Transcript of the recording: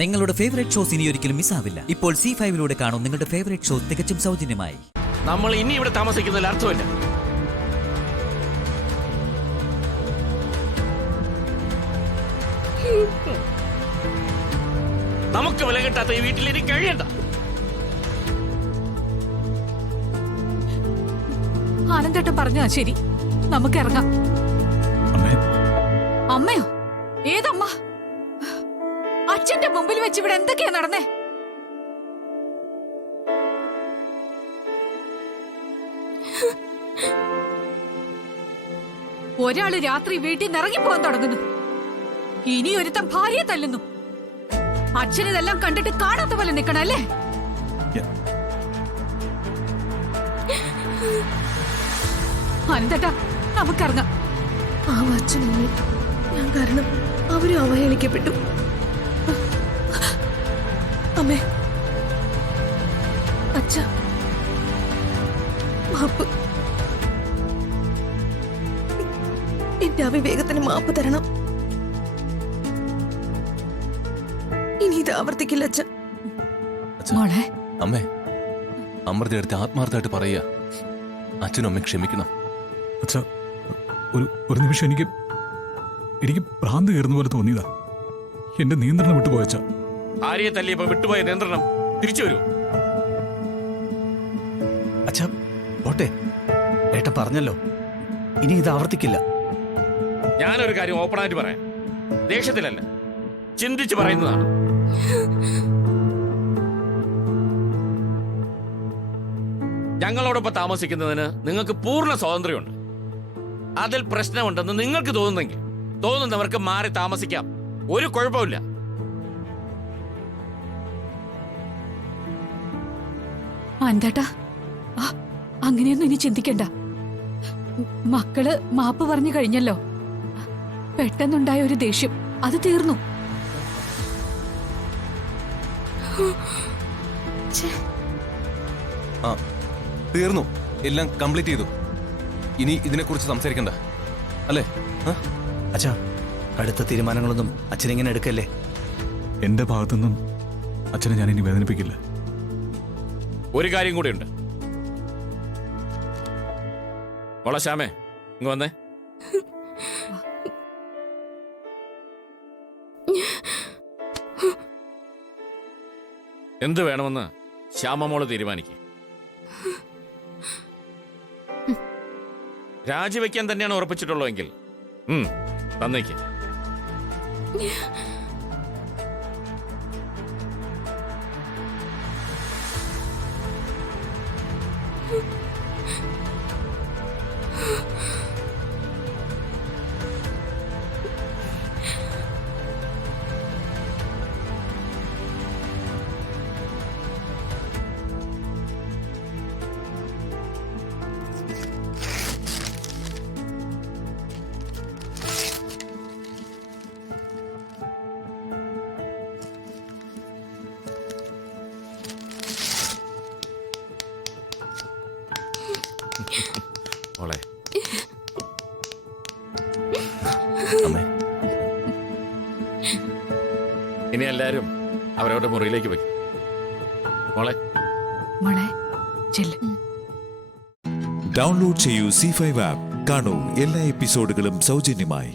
നിങ്ങളുടെ favourite shows ഇനി ഒരിക്കലും മിസ്സാവില്ല. ഇപ്പോൾ C5 കാണും നിങ്ങളുടെ ഫേവറേറ്റ് ഷോ തികച്ചും സൗജന്യമായി. നമ്മൾ ഇനി ഇവിടെ താമസിക്കുന്നതിൽ അർത്ഥമില്ല. നമുക്ക് വില കിട്ടാത്ത ഈ വീട്ടിൽ ഇനി കഴിയണ്ട. ആനന്ദേട്ടൻ പറഞ്ഞാ ശരി, നമുക്ക് ഇറങ്ങാം. അമ്മയോ? ഏതമ്മ? അച്ഛന്റെ മുമ്പിൽ വെച്ച് ഇവിടെ എന്തൊക്കെയാ നടന്നേ? ഒരാള് രാത്രി വീട്ടിൽ നിന്ന് ഇറങ്ങിപ്പോവാൻ തുടങ്ങുന്നു. ഇനി ഒരുത്തൻ ഭാര്യയെ തല്ലുന്നു. അച്ഛനിതെല്ലാം കണ്ടിട്ട് കാണാത്ത പോലെ നിക്കണല്ലേ? അനന്തേട്ടാ, നമുക്കിറങ്ങാം. ആ അച്ഛനമ്മ ഞാൻ കാരണം അവരും അവഹേളിക്കപ്പെട്ടു. അമ്മേ, അച്ഛ, മാപ്പ്. എന്റെ അവിവേകത്തിന് മാപ്പ് തരണം. ഇനി ഇത് ആവർത്തിക്കില്ല അച്ഛ. മോളെ, അമ്മേ, അമൃത അടുത്ത് ആത്മാർത്ഥമായിട്ട് പറയുക, അച്ഛനും അമ്മയും ക്ഷമിക്കണം. അച്ഛാ, ഒരു നിമിഷം എനിക്ക് ഭ്രാന്ത് കയറുന്ന പോലെ തോന്നിയതാ. എന്റെ നിയന്ത്രണം വിട്ടുപോയച്ച. ആര്യെ തല്ലിയപ്പോ വിട്ടുപോയ നിയന്ത്രണം തിരിച്ചു വരൂ. അച്ഛാ പോട്ടെ, ഏട്ടൻ പറഞ്ഞല്ലോ, ഇനി ഇത് ആവർത്തിക്കില്ല. ഞാനൊരു കാര്യം ഓപ്പണായിട്ട് പറയാം, ദേഷ്യത്തിലല്ല, ചിന്തിച്ച് പറയുന്നതാണ്. ഞങ്ങളോടൊപ്പം താമസിക്കുന്നതിന് നിങ്ങൾക്ക് പൂർണ്ണ സ്വാതന്ത്ര്യമുണ്ട്. അതിൽ പ്രശ്നമുണ്ടെന്ന് നിങ്ങൾക്ക് തോന്നുന്നവർക്ക് മാറി താമസിക്കാം, ഒരു കുഴപ്പമില്ല. അനന്തേട്ടാ, അങ്ങനെയൊന്നും ഇനി ചിന്തിക്കണ്ട. മക്കള് മാപ്പ് പറഞ്ഞു കഴിഞ്ഞല്ലോ. പെട്ടെന്നുണ്ടായ ഒരു ദേഷ്യം, അത് തീർന്നു. ആ, തീർന്നു, എല്ലാം കംപ്ലീറ്റ് ചെയ്തു. ഇനി ഇതിനെക്കുറിച്ച് സംസാരിക്കണ്ട അല്ലേ? അച്ഛാ, അടുത്ത തീരുമാനങ്ങളൊന്നും അച്ഛനിങ്ങനെ എടുക്കല്ലേ. എന്റെ ഭാഗത്തുനിന്നും അച്ഛനെ ഞാൻ ഇനി വേദനിപ്പിക്കില്ല. ഒരു കാര്യം കൂടിയുണ്ട്. മോളെ ശ്യാമേ, ഇങ്ങ് വന്നേ. എന്ത് വേണമെന്ന് ശ്യാമമോള് തീരുമാനിക്കും. രാജിവെക്കാൻ തന്നെയാണ് ഉറപ്പിച്ചിട്ടുള്ളതെങ്കിൽ തന്നേക്ക്. മോളെ, ഇനി എല്ലാരും അവരവരുടെ മുറിയിലേക്ക് പോയി. മോളെ മോളെ ചെല്ല്. ഡൗൺലോഡ് ചെയ്യൂ C5 ആപ്പ്. കാണൂ എല്ലാ എപ്പിസോഡുകളും സൗജന്യമായി.